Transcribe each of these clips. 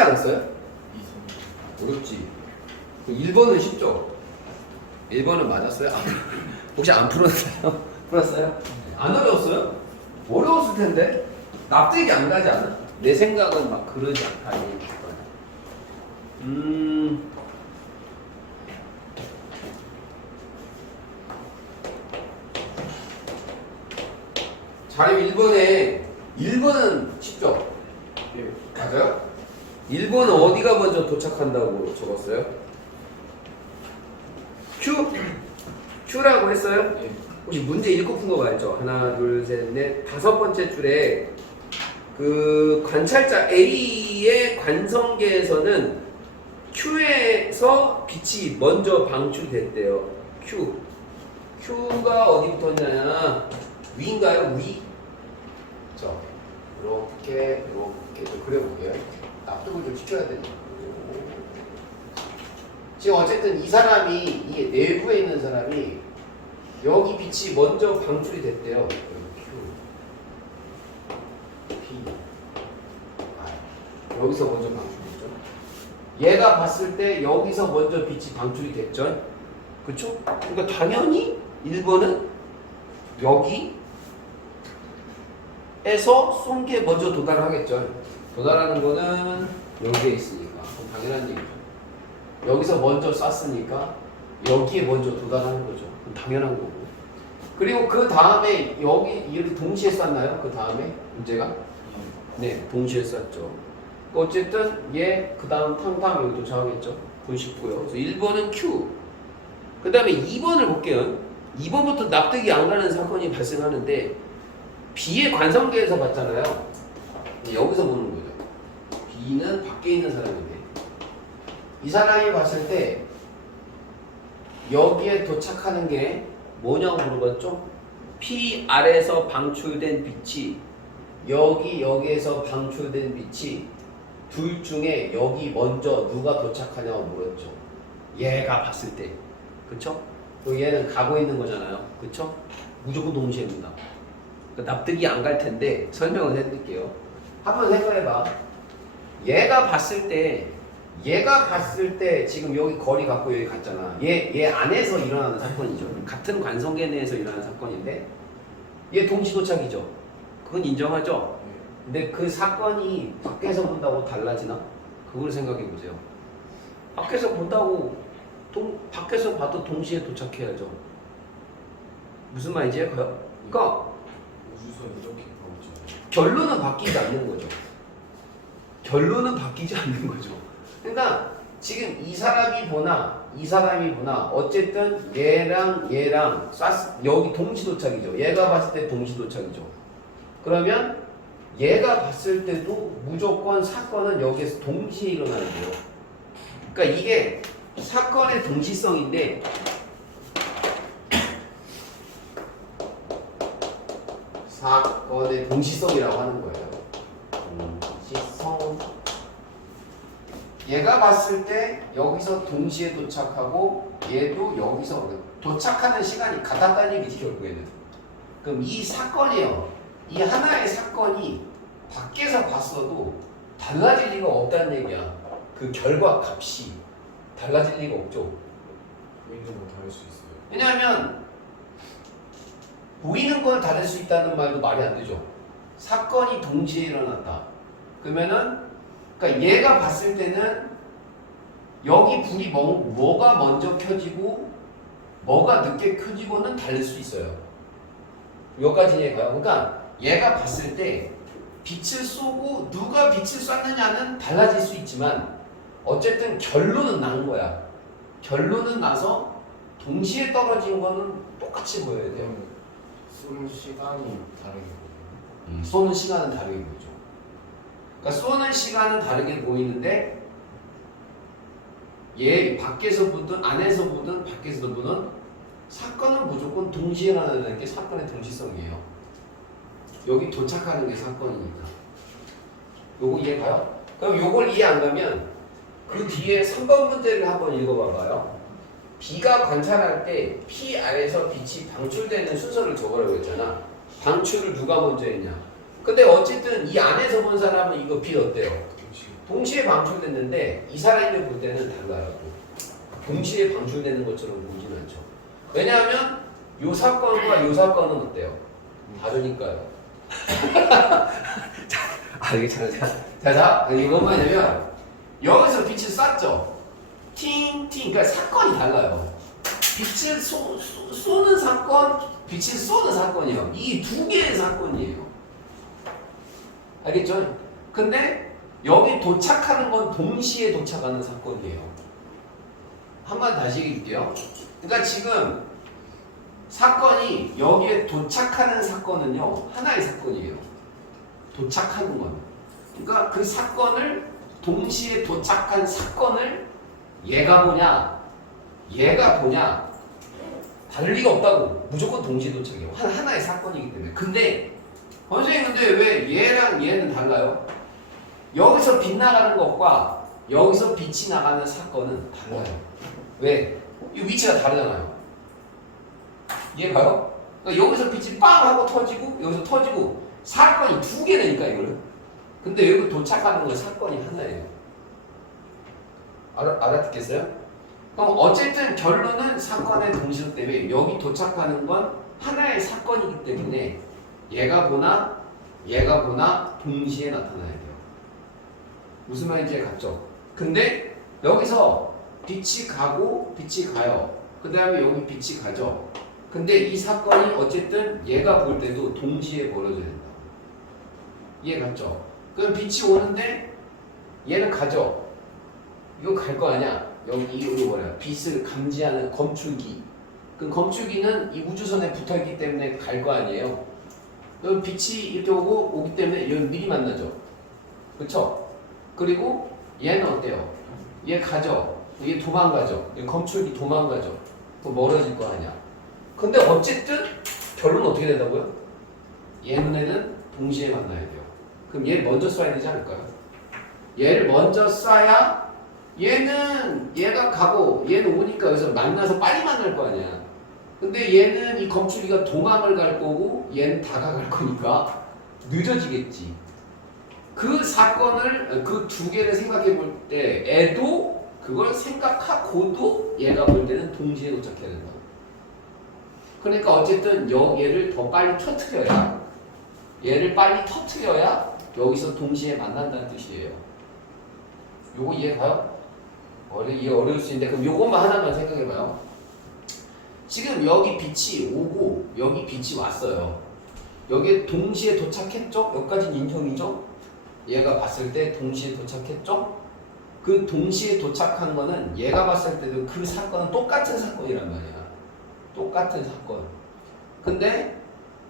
어렵지 않았어요? 어렵지. 1번은 쉽죠? 1번은 맞았어요? 혹시 안 풀었어요? 풀었어요? 안 어려웠어요? 어려웠을 텐데 납득이 안 가지 않아? 내 생각은 막 그러지 않다. 자료 1번은 쉽죠? 예. 맞아요? 1번은 어디가 먼저 도착한다고 적었어요? Q라고 했어요? 예. 혹시 문제 읽고 푼 거 알죠? 하나, 둘, 셋, 넷, 다섯 번째 줄에 그 관찰자 A의 관성계에서는 Q에서 빛이 먼저 방출됐대요. Q가 어디 붙었냐? 위인가요? 위? 자, 이렇게 좀 그려볼게요. 납득을 좀 시켜야 되니까. 지금 어쨌든 이 사람이 이 내부에 있는 사람이 여기 빛이 먼저 방출이 됐대요. 여기서 먼저 방출됐죠. 얘가 봤을 때 여기서 먼저 빛이 방출이 됐죠. 그쵸? 그러니까 당연히 1번은 여기에서 쏜 게 먼저 도달하겠죠. 도달하는 거는 여기에 있으니까. 그럼 당연한 얘기죠. 여기서 먼저 쐈으니까 여기에 먼저 도달하는 거죠. 그럼 당연한 거고. 그리고 그 다음에 여기 이렇게 동시에 쐈나요? 그 다음에 문제가? 네, 동시에 쐈죠. 어쨌든 얘 그 다음 탕탕 여기 도착하겠죠. 본 싶고요. 그래서 1번은 Q. 그 다음에 2번을 볼게요. 2번부터 납득이 안 가는 사건이 발생하는데 B의 관성계에서 봤잖아요. 여기서 보는 거죠. B는 밖에 있는 사람인데 이 사람이 봤을 때 여기에 도착하는 게 뭐냐고 물어봤죠? P 아래에서 방출된 빛이 여기에서 방출된 빛이 둘 중에 여기 먼저 누가 도착하냐고 물었죠. 얘가 봤을 때. 그쵸? 또 얘는 가고 있는 거잖아요. 그쵸? 무조건 동시에입니다. 그러니까 납득이 안 갈 텐데 설명을 해드릴게요. 한번 생각해봐. 얘가 봤을 때 지금 여기 거리 갖고 여기 갔잖아. 얘 안에서 일어나는 사건이죠. 같은 관성계 내에서 일어나는 사건인데 얘 동시 도착이죠. 그건 인정하죠? 근데 그 사건이 밖에서 본다고 달라지나? 그걸 생각해 보세요. 밖에서 본다고 밖에서 봐도 동시에 도착해야죠. 무슨 말인지 알까요? 그러니까 우주선 이렇게 가보죠. 결론은 바뀌지 않는 거죠. 결론은 바뀌지 않는 거죠. 그러니까 지금 이 사람이 보나 어쨌든 얘랑 여기 동시 도착이죠. 얘가 봤을 때 동시 도착이죠. 그러면 얘가 봤을 때도 무조건 사건은 여기에서 동시에 일어나는데요. 그러니까 이게 사건의 동시성인데 사건의 동시성이라고 하는 거예요. 동시성. 얘가 봤을 때 여기서 동시에 도착하고 얘도 여기서 도착하는 시간이 같았다는 얘기지 결국에는. 그럼 이 사건이에요. 이 하나의 사건이 밖에서 봤어도 달라질 리가 없다는 얘기야. 그 결과 값이 달라질 리가 없죠. 보이는 건 다를 수 있어요. 왜냐하면 보이는 건 다를 수 있다는 말도 말이 안 되죠. 사건이 동시에 일어났다. 그러면은 그러니까 얘가 봤을 때는 여기 불이 뭐가 먼저 켜지고 뭐가 늦게 켜지고는 다를 수 있어요. 여기까지 이해가요? 그러니까 얘가 봤을 때 빛을 쏘고 누가 빛을 쐈느냐는 달라질 수 있지만 어쨌든 결론은 난 거야. 결론은 나서 동시에 떨어진 거는 똑같이 보여야 돼요. 쏘는 시간이 다르게 보여요. 쏘는 시간은 다르게 보이죠. 그러니까 쏘는 시간은 다르게 보이는데 얘 밖에서 보든 안에서 보든 밖에서 보든 사건은 무조건 동시에 일어나는 게 사건의 동시성이에요. 여기 도착하는 게 사건이니까. 요거 이해가요? 그럼 요걸 이해 안 가면 그 뒤에 3번 문제를 한번 읽어봐봐요. B가 관찰할 때 P 아래에서 빛이 방출되는 순서를 적으라고 했잖아. 방출을 누가 먼저 했냐. 근데 어쨌든 이 안에서 본 사람은 이거 빛 어때요? 동시에 방출됐는데 이 살아있는 볼 때는 달라요. 동시에 방출되는 것처럼 보이진 않죠. 왜냐하면 요 사건과 요 사건은 어때요? 다르니까요. 이게 자, 이건 뭐냐면 여기서 빛을 쐈죠. 팅팅, 그러니까 사건이 달라요. 빛을 쏘는 사건, 빛을 쏘는 사건이에요. 이 두 개의 사건이에요. 알겠죠? 근데 여기 도착하는 건 동시에 도착하는 사건이에요. 한번 다시 얘기할게요. 그러니까 지금 사건이 여기에 도착하는 사건은요 하나의 사건이에요. 도착하는 건. 그러니까 그 사건을 동시에 도착한 사건을 얘가 보냐 얘가 보냐 다를 리가 없다고. 무조건 동시에 도착해요. 하나의 사건이기 때문에. 근데 선생님 근데 왜 얘랑 얘는 달라요? 여기서 빛 나가는 것과 여기서 빛이 나가는 사건은 달라요. 왜? 이 위치가 다르잖아요. 이해가요? 그러니까 여기서 빛이 빵 하고 터지고 여기서 터지고 사건이 두 개니까 이거는. 근데 여기 도착하는 건 사건이 하나예요. 알아듣겠어요? 그럼 어쨌든 결론은 사건의 동시도 때문에 여기 도착하는 건 하나의 사건이기 때문에 얘가 보나 동시에 나타나야 돼요. 무슨 말인지 갔죠? 근데 여기서 빛이 가고 빛이 가요. 그 다음에 여기 빛이 가죠. 근데 이 사건이 어쨌든 얘가 볼 때도 동시에 벌어져야 된다. 이해 갔죠? 그럼 빛이 오는데 얘는 가죠. 이거 갈 거 아니야? 이거 뭐야? 빛을 감지하는 검출기. 그 검출기는 이 우주선에 붙어 있기 때문에 갈 거 아니에요? 여기 빛이 이렇게 오기 때문에 여기 미리 만나죠. 그쵸? 그리고 얘는 어때요? 얘 가죠. 얘 도망가죠. 얘 검출기 도망가죠. 또 멀어질 거 아니야. 근데 어쨌든 결론은 어떻게 된다고요? 얘 눈에는 동시에 만나야 돼요. 그럼 얘를 먼저 쏴야 되지 않을까요? 얘를 먼저 쏴야 얘가 가고 얘는 오니까 여기서 만나서 빨리 만날 거 아니야. 근데 얘는 이 검출이가 도망을 갈 거고 얘는 다가갈 거니까 늦어지겠지. 그 사건을 그 두 개를 생각해 볼 때 애도 그걸 생각하고도 얘가 볼 때는 동시에 도착해야 된다. 그러니까 어쨌든 얘를 더 빨리 터트려야 얘를 빨리 터트려야 여기서 동시에 만난다는 뜻이에요. 요거 이해가요? 이해 어려울 수 있는데 그럼 요것만 하나만 생각해봐요. 지금 여기 빛이 오고 여기 빛이 왔어요. 여기에 동시에 도착했죠? 여기까지는 인정이죠? 얘가 봤을 때 동시에 도착했죠? 그 동시에 도착한 거는 얘가 봤을 때도 그 사건은 똑같은 사건이란 말이야. 똑같은 사건. 근데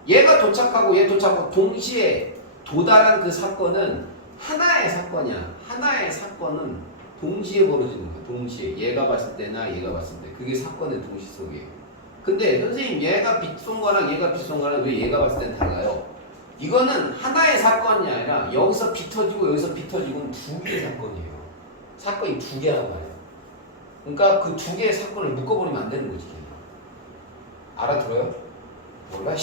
얘가 도착하고 얘 도착하고 동시에 도달한 그 사건은 하나의 사건이야. 하나의 사건은 동시에 벌어지는 거야. 동시에. 얘가 봤을 때나 얘가 봤을 때. 그게 사건의 동시속이에요. 근데 선생님 얘가 빛 쏜 거랑 얘가 빛 쏜 거랑 왜 얘가 봤을 때는 달라요? 이거는 하나의 사건이 아니라 여기서 빛 터지고 여기서 빛 터지고는 두 개의 사건이에요. 사건이 두 개란 말이에요. 그러니까 그 두 개의 사건을 묶어버리면 안 되는 거지. 알아들어요? 몰라?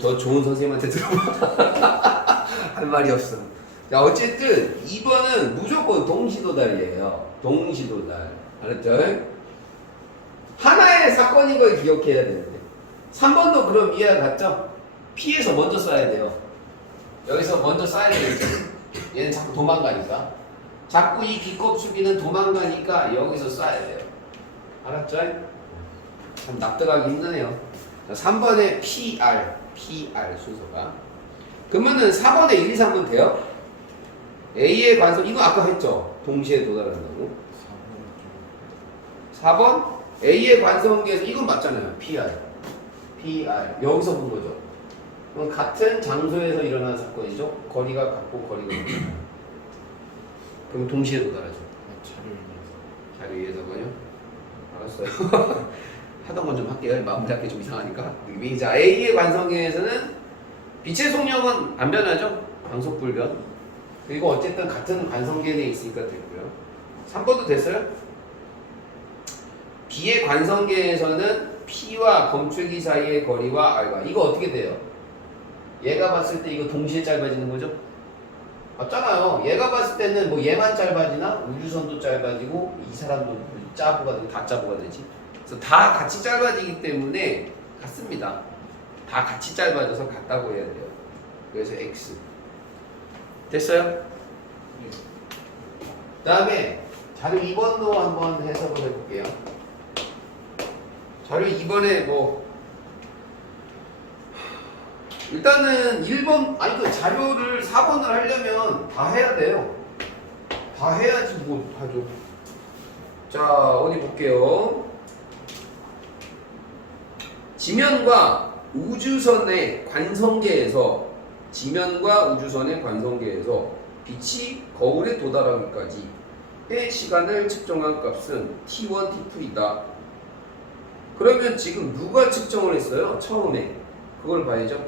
더 좋은 선생님한테 들어봐. 할 말이 없어. 자, 어쨌든 2번은 무조건 동시도달이에요. 동시도달. 알았죠? 하나의 사건인 걸 기억해야 되는데 3번도 그럼 이해가 갔죠? 피해서 먼저 쏴야 돼요. 여기서 먼저 쏴야 되겠죠? 얘는 자꾸 도망가니까. 자꾸 이 빛겁축이는 도망가니까 여기서 쏴야 돼요. 알았죠? 참 납득하기 힘드네요. 자, 3번에 PR 순서가. 그러면은 4번에 1, 2, 3번 돼요? A의 관성, 이거 아까 했죠? 동시에 도달한다고. 4번 A의 관성계에서 이건 맞잖아요. PR 여기서 본 거죠. 그럼 같은 장소에서 일어난 사건이죠. 거리가 같고 거리가 같고. 그럼 동시에 도달하죠. 자료 위해서군요. 알았어요. 하던 건 좀 할게요. 마음 잡기 좀 이상하니까. 자, A의 관성계에서는 빛의 속력은 안 변하죠. 방속 불변. 그리고 어쨌든 같은 관성계에 있으니까 됐고요. 3번도 됐어요? B의 관성계에서는 P와 검출기 사이의 거리와 R과 이거 어떻게 돼요? 얘가 봤을 때 이거 동시에 짧아지는 거죠? 맞잖아요. 얘가 봤을 때는 뭐 얘만 짧아지나 우주선도 짧아지고 이 사람도 짜부가 되고 다 짜부가 되지. 그래서 다 같이 짧아지기 때문에 같습니다. 다 같이 짧아져서 같다고 해야 돼요. 그래서 x 됐어요? 네. 그 다음에 자료 2번도 한번 해석을 해볼게요. 자료 2번에 뭐 일단은 1번 아니 그 자료를 4번을 하려면 다 해야 돼요. 다 해야지 뭐 하죠. 자 어디 볼게요. 지면과 우주선의 관성계에서 빛이 거울에 도달하기까지의 시간을 측정한 값은 t1, t2이다. 그러면 지금 누가 측정을 했어요? 처음에 그걸 봐야죠.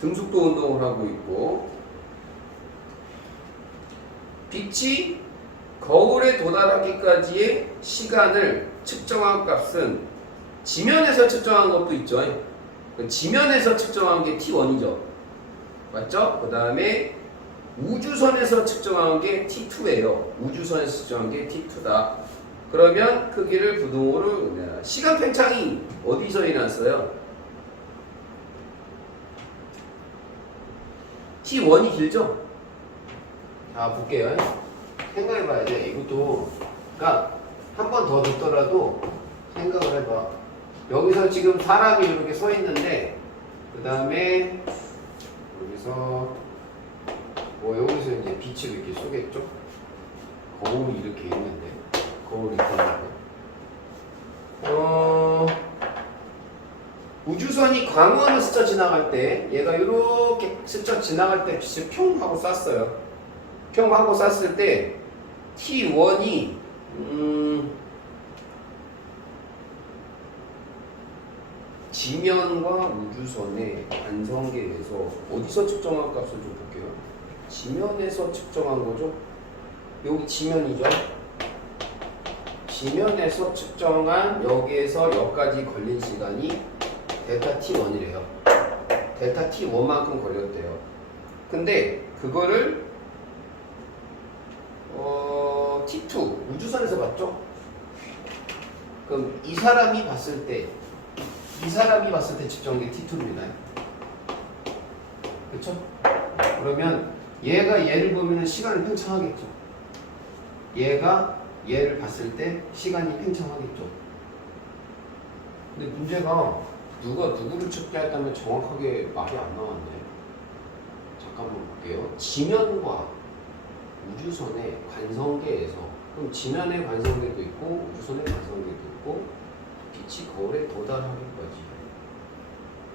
등속도 운동을 하고 있고 빛이 거울에 도달하기까지의 시간을 측정한 값은 지면에서 측정한 것도 있죠. 지면에서 측정한 게 t1이죠. 맞죠? 그 다음에 우주선에서 측정한 게 t2예요. 우주선에서 측정한 게 t2다. 그러면 크기를 부동으로 시간 팽창이 어디서 일어났어요? t1이 길죠? 자 볼게요. 생각해봐야 돼. 이것도 그러니까 한 번 더 듣더라도 생각을 해봐. 여기서 지금 사람이 이렇게 서 있는데 그 다음에 여기서 뭐 여기서 이제 빛을 이렇게 쏘겠죠? 거울이 이렇게 있는데 거울이 있는데 우주선이 광원을 스쳐 지나갈 때 얘가 이렇게 스쳐 지나갈 때 빛을 평 하고 쐈어요. 평 하고 쐈을 때 T1이 지면과 우주선의 관성계에서 어디서 측정한 값을 좀 볼게요. 지면에서 측정한 거죠. 여기 지면이죠. 지면에서 측정한 여기에서 여기까지 걸린 시간이 델타 T1이래요. 델타 T1만큼 걸렸대요. 근데 그거를 T2 우주선에서 봤죠? 그럼 이 사람이 봤을 때 측정한 게 T2입니다. 그쵸? 그러면 얘가 얘를 보면 시간을 팽창하겠죠. 얘가 얘를 봤을 때 시간이 팽창하겠죠. 근데 문제가 누가 누구를 측정했다면 정확하게 말이 안 나왔네. 잠깐만 볼게요. 지면과 우주선의 관성계에서 그럼 지면의 관성계도 있고 우주선의 관성계도 있고 빛이 거울에 도달하기까지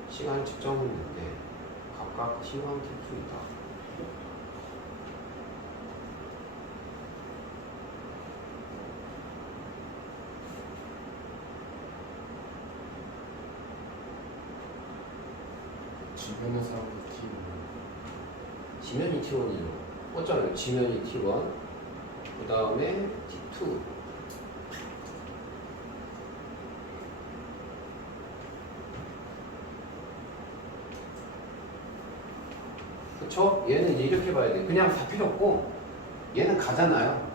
시간을 측정했는데 각각 T1, T2이다. 주변의 사람들 지면이 T1이죠. 꽂잖아요. 지면이 T1 그 다음에 T2 그쵸? 얘는 이제 이렇게 봐야 돼. 그냥 다 필요 없고 얘는 가잖아요.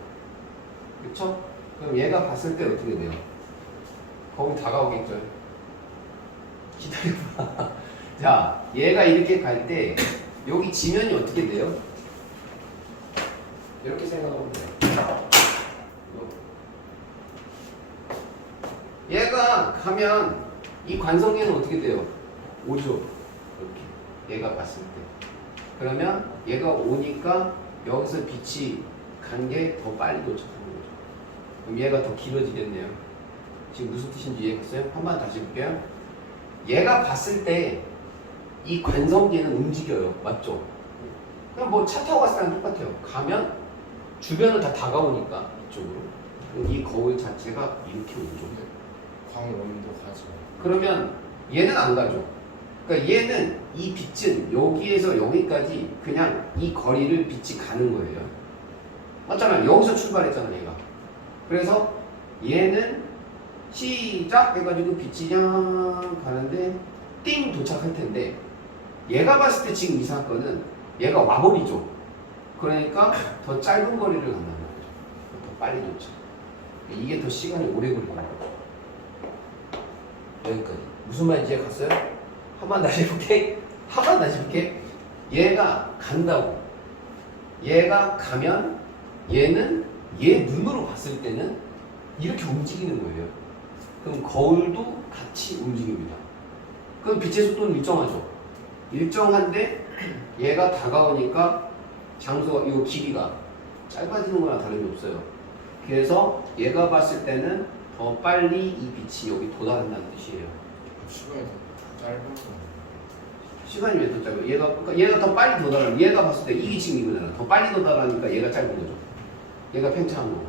그쵸? 그럼 얘가 봤을 때 어떻게 돼요? 거기 다가오겠죠. 기다려봐. 자, 얘가 이렇게 갈 때 여기 지면이 어떻게 돼요? 이렇게 생각하면 돼요. 얘가 가면 이 관성계는 어떻게 돼요? 오죠. 이렇게 얘가 봤을 때. 그러면 얘가 오니까 여기서 빛이 간 게 더 빨리 도착하는 거죠. 그럼 얘가 더 길어지겠네요. 지금 무슨 뜻인지 이해했어요? 한 번 다시 볼게요. 얘가 봤을 때 이 관성계는 움직여요. 맞죠? 그럼 뭐 차 타고 갔을 때랑 똑같아요. 가면 주변을 다 다가오니까 이쪽으로. 이 거울 자체가 이렇게 오죠. 광원도 가죠. 그러면 얘는 안 가죠. 그러니까 얘는 이 빛은 여기에서 여기까지 그냥 이 거리를 빛이 가는 거예요. 맞잖아요. 여기서 출발했잖아요, 얘가. 그래서 얘는 시작 해가지고 빛이 그냥 가는데 띵 도착할 텐데 얘가 봤을 때 지금 이 사건은 얘가 와버리죠. 그러니까 더 짧은 거리를 간다는 거죠. 더 빨리 도착. 이게 더 시간이 오래 걸리는 거죠. 여기까지. 무슨 말인지 갔어요? 한 번 다시 해볼게. 한 번 다시 해볼게. 얘가 간다고. 얘가 가면 얘는 얘 눈으로 봤을 때는 이렇게 움직이는 거예요. 그럼 거울도 같이 움직입니다. 그럼 빛의 속도는 일정하죠. 일정한데 얘가 다가오니까 장소가 이거 길이가 짧아지는 거나 다름이 없어요. 그래서 얘가 봤을 때는 더 빨리 이 빛이 여기 도달한다는 뜻이에요. 시간이 더 짧은 거. 시간이 왜 더 짧아요? 그러니까 얘가 더 빨리 도달하면 얘가 봤을 때 이게 지금 이거잖아. 더 빨리 도달하니까 얘가 짧은 거죠. 얘가 팽창한 거고.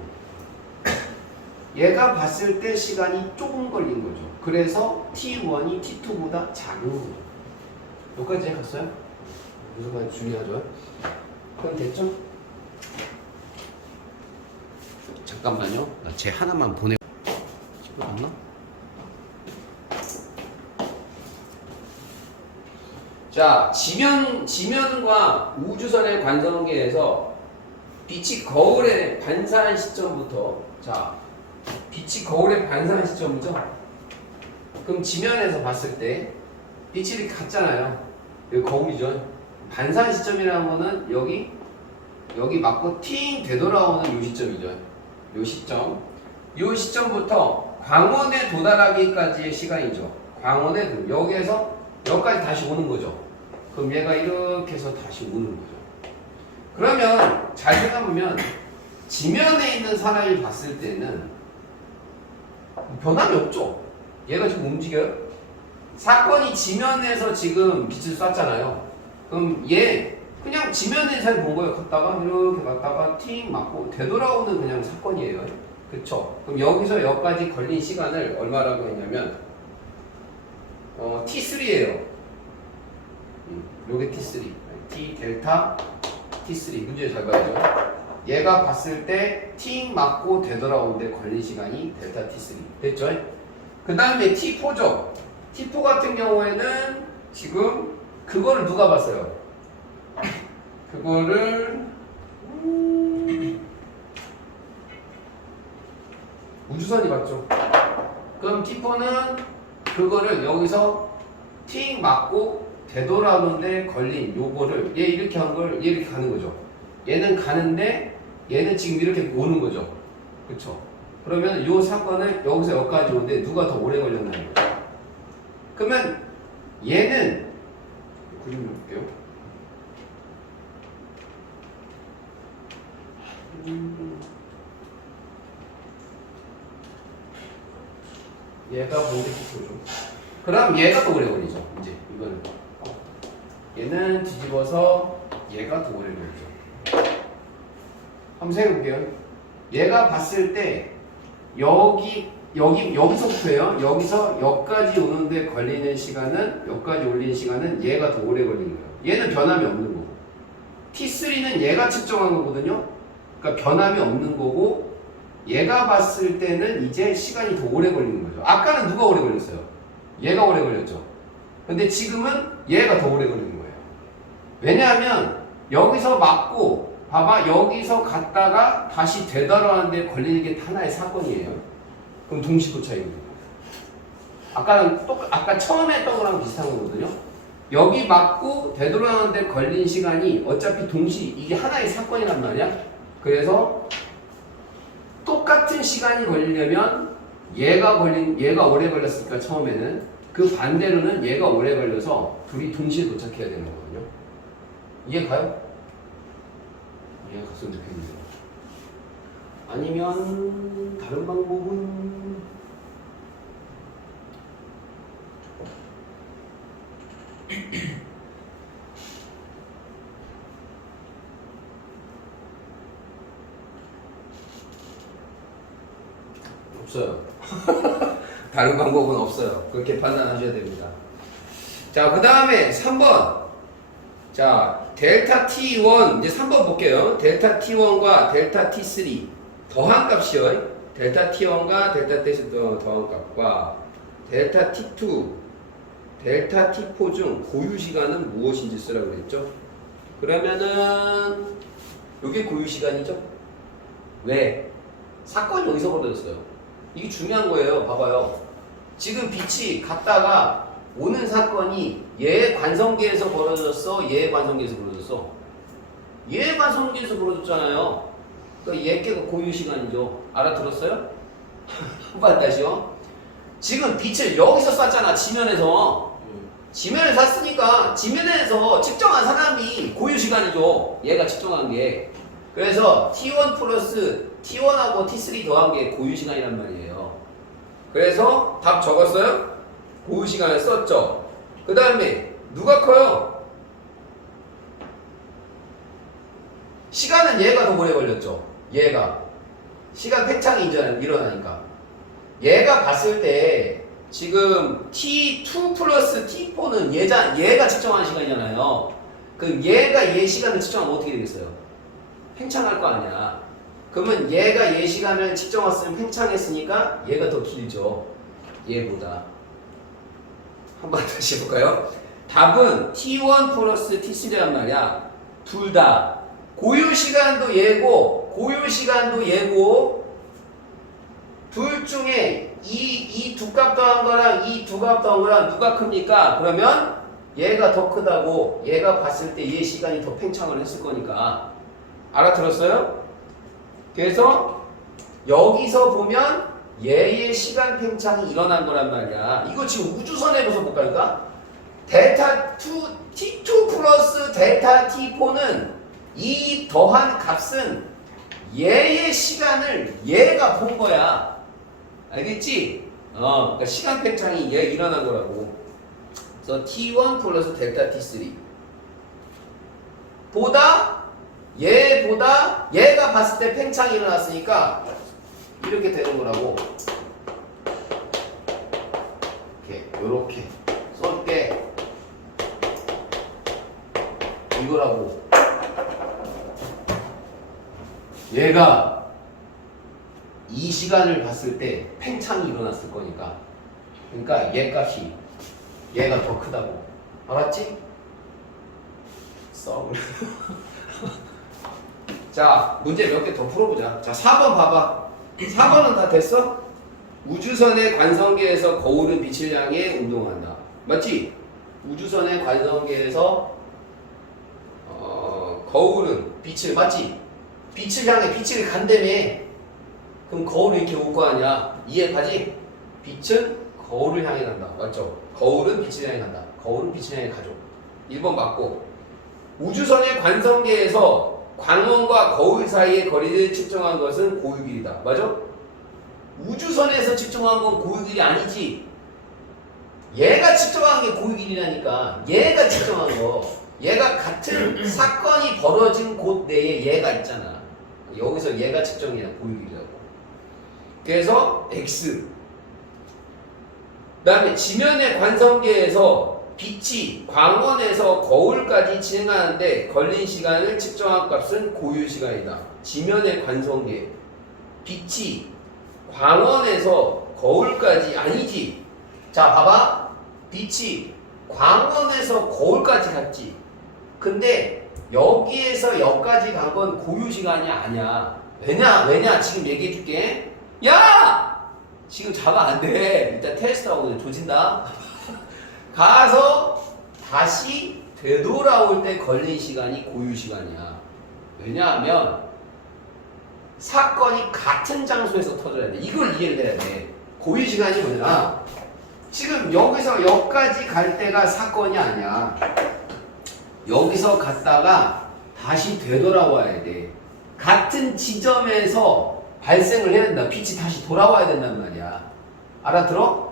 얘가 봤을 때 시간이 조금 걸린 거죠. 그래서 T1이 T2보다 작은 거죠. 여기까지 갔어요? 무슨 말인지 중요하죠? 그럼 됐죠? 잠깐만요. 나 쟤 하나만 보내. 집에 갔나? 자, 지면과 우주선의 관성계에서 빛이 거울에 반사한 시점부터, 자, 빛이 거울에 반사한 시점이죠? 그럼 지면에서 봤을 때 빛이 이렇게 같잖아요. 여기 거울이죠. 반사한 시점이라는 거는 여기 맞고 팅 되돌아오는 요 시점이죠. 요 시점. 요 시점부터 광원에 도달하기까지의 시간이죠. 광원에 여기에서 여기까지 다시 오는 거죠. 그럼 얘가 이렇게 해서 다시 오는 거죠. 그러면 잘 생각하면 지면에 있는 사람이 봤을 때는 변함이 없죠. 얘가 지금 움직여요. 사건이 지면에서 지금 빛을 쐈잖아요. 그럼 얘 그냥 지면에 있는 사람이 본 거예요. 갔다가 이렇게 갔다가 팅 맞고 되돌아오는 그냥 사건이에요. 그쵸? 그럼 여기서 여기까지 걸린 시간을 얼마라고 했냐면 T3예요. 요게 T3. T 델타 T3. 문제 잘 봐야죠. 얘가 봤을 때 팅 맞고 되돌아오는데 걸린 시간이 델타 T3. 됐죠? 그 다음에 T4죠. T4 같은 경우에는 지금 그거를 누가 봤어요? 그거를 우주선이 봤죠. 그럼 T4는 그거를 여기서 팅 맞고 되돌아오는데 걸린 요거를 얘 이렇게 한 걸 얘 이렇게 가는 거죠. 얘는 가는데 얘는 지금 이렇게 오는 거죠. 그쵸? 그러면 요 사건을 여기서 여기까지 오는데 누가 더 오래 걸렸나요? 그러면 얘는 그림 볼게요. 얘가 반대쪽으로. 그럼 얘가 더 오래 걸리죠. 이제 이거는 얘는 뒤집어서 얘가 더 오래 걸리죠. 한번 생각해볼게요. 얘가 봤을 때 여기서부터예요. 여기서 여기까지 오는데 걸리는 시간은 여기까지 올리는 시간은 얘가 더 오래 걸리는 거예요. 얘는 변함이 없는 거고 T3는 얘가 측정한 거거든요. 그러니까 변함이 없는 거고 얘가 봤을 때는 이제 시간이 더 오래 걸리는 거죠. 아까는 누가 오래 걸렸어요? 얘가 오래 걸렸죠. 근데 지금은 얘가 더 오래 걸리는 거예요. 왜냐하면 여기서 맞고 봐봐 여기서 갔다가 다시 되돌아왔는데 걸리는 게 하나의 사건이에요. 그럼 동시도 차이거든요. 아까 처음에 했던 거랑 비슷한 거거든요. 여기 맞고 되돌아왔는데 걸린 시간이 어차피 이게 하나의 사건이란 말이야. 그래서 똑같은 시간이 걸리려면 얘가 오래 걸렸으니까 처음에는 그 반대로는 얘가 오래 걸려서 둘이 동시에 도착해야 되는 거거든요. 이해 가요? 이해 갔으면 좋겠는데. 아니면 다른 방법은 없어요. 다른 방법은 없어요. 그렇게 판단하셔야 됩니다. 자, 그 다음에 3번. 자, 델타 T1 이제 3번 볼게요. 델타 T1과 델타 T3 더한 값이요. 델타 T1과 델타 T에서 더한 값과 델타 T2, 델타 T4 중 고유 시간은 무엇인지 쓰라고 그랬죠? 그러면은 이게 고유 시간이죠? 왜? 사건이 여기서 벌어졌어요. 이게 중요한 거예요. 봐봐요. 지금 빛이 갔다가 오는 사건이 얘 관성계에서 벌어졌어? 얘 관성계에서 벌어졌어? 얘 관성계에서 벌어졌잖아요. 그러니까 얘께가 고유 시간이죠. 알아들었어요? 한번 다시요. 지금 빛을 여기서 쐈잖아. 지면에서. 지면에서 쐈으니까 지면에서 측정한 사람이 고유 시간이죠. 얘가 측정한 게. 그래서 T1 플러스 T1하고 T3 더한 게 고유 시간이란 말이에요. 그래서 답 적었어요? 고유 시간을 썼죠. 그 다음에 누가 커요? 시간은 얘가 더 오래 걸렸죠. 얘가 시간 팽창이 일어나니까 얘가 봤을 때 지금 T2 플러스 T4는 얘가 측정한 시간이잖아요. 그럼 얘가 얘 시간을 측정하면 어떻게 되겠어요? 팽창할 거 아니야. 그러면 얘가 얘 시간을 측정했으면 팽창했으니까 얘가 더 길죠. 얘보다. 한번 다시 해볼까요? 답은 T1 플러스 T3란 말이야. 둘 다 고유 시간도 얘고 고유 시간도 얘고 둘 중에 이 두 값 더한 거랑 이 두 값 더한 거랑 누가 큽니까? 그러면 얘가 더 크다고. 얘가 봤을 때 얘 시간이 더 팽창을 했을 거니까. 알아들었어요? 그래서 여기서 보면 얘의 시간 팽창이 일어난 거란 말이야. 이거 지금 우주선에서 볼까니까? 델타 T2 플러스 델타 T4는 이 더한 값은 얘의 시간을 얘가 본 거야. 알겠지? 그러니까 시간 팽창이 얘 일어난 거라고. 그래서 T1 플러스 델타 T3 보다 얘보다 얘가 봤을 때 팽창이 일어났으니까 이렇게 되는 거라고. 요렇게 쏠게 이거라고. 얘가 이 시간을 봤을 때 팽창이 일어났을 거니까. 그러니까 얘 값이 얘가 더 크다고. 알았지? 썩을. 자, 문제 몇 개 더 풀어보자. 자, 4번 봐봐. 4번은 다 됐어? 우주선의 관성계에서 거울은 빛을 향해 운동한다. 맞지? 우주선의 관성계에서 거울은 빛을, 맞지? 빛을 향해, 빛을 간다며. 그럼 거울은 이렇게 올 거 아니야. 이해가지? 빛은 거울을 향해 간다. 맞죠? 거울은 빛을 향해 간다. 거울은 빛을 향해 가죠. 1번 맞고. 우주선의 관성계에서 광원과 거울 사이의 거리를 측정한 것은 고유길이다. 맞아? 우주선에서 측정한 건 고유길이 아니지. 얘가 측정한 게 고유길이라니까. 얘가 측정한 거. 얘가 같은 사건이 벌어진 곳 내에 얘가 있잖아. 여기서 얘가 측정이야. 고유길이라고. 그래서 X. 그 다음에 지면의 관성계에서 빛이 광원에서 거울까지 진행하는데 걸린 시간을 측정한 값은 고유 시간이다. 지면의 관성계. 빛이 광원에서 거울까지 아니지. 자, 봐봐. 빛이 광원에서 거울까지 갔지. 근데 여기에서 여기까지 간 건 고유 시간이 아니야. 왜냐? 지금 얘기해 줄게. 야! 지금 자가 안 돼. 일단 테스트하고 조진다. 가서 다시 되돌아올 때 걸린 시간이 고유 시간이야. 왜냐하면 사건이 같은 장소에서 터져야 돼. 이걸 이해를 해야 돼. 고유 시간이 뭐냐? 지금 여기서 여기까지 갈 때가 사건이 아니야. 여기서 갔다가 다시 되돌아와야 돼. 같은 지점에서 발생을 해야 된다. 빛이 다시 돌아와야 된단 말이야. 알아들어?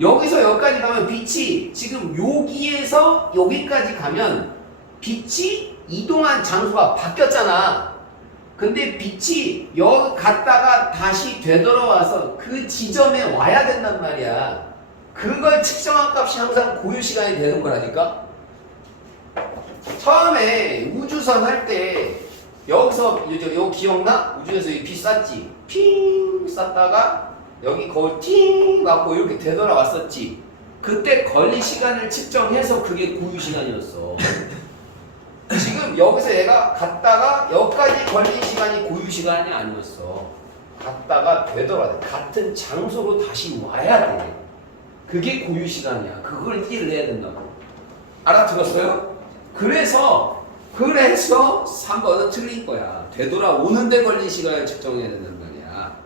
여기서 여기까지 가면 빛이 지금 여기에서 여기까지 가면 빛이 이동한 장소가 바뀌었잖아. 근데 빛이 여기 갔다가 다시 되돌아와서 그 지점에 와야 된단 말이야. 그걸 측정한 값이 항상 고유 시간이 되는 거라니까. 처음에 우주선 할 때 여기서 이제 요 기억나? 우주에서 이 비 쐈지. 핑 쐈다가 여기 거울 팅 맞고 이렇게 되돌아왔었지. 그때 걸린 시간을 측정해서 그게 고유 시간이었어. 지금 여기서 얘가 갔다가 여기까지 걸린 시간이 고유 시간이 아니었어. 갔다가 되돌아야 돼. 같은 장소로 다시 와야 돼. 그게 고유 시간이야. 그걸 이해를 해야 된다고. 알아들었어요? 그래서 3번은 틀린 거야. 되돌아오는데 걸린 시간을 측정해야 된단 말이야.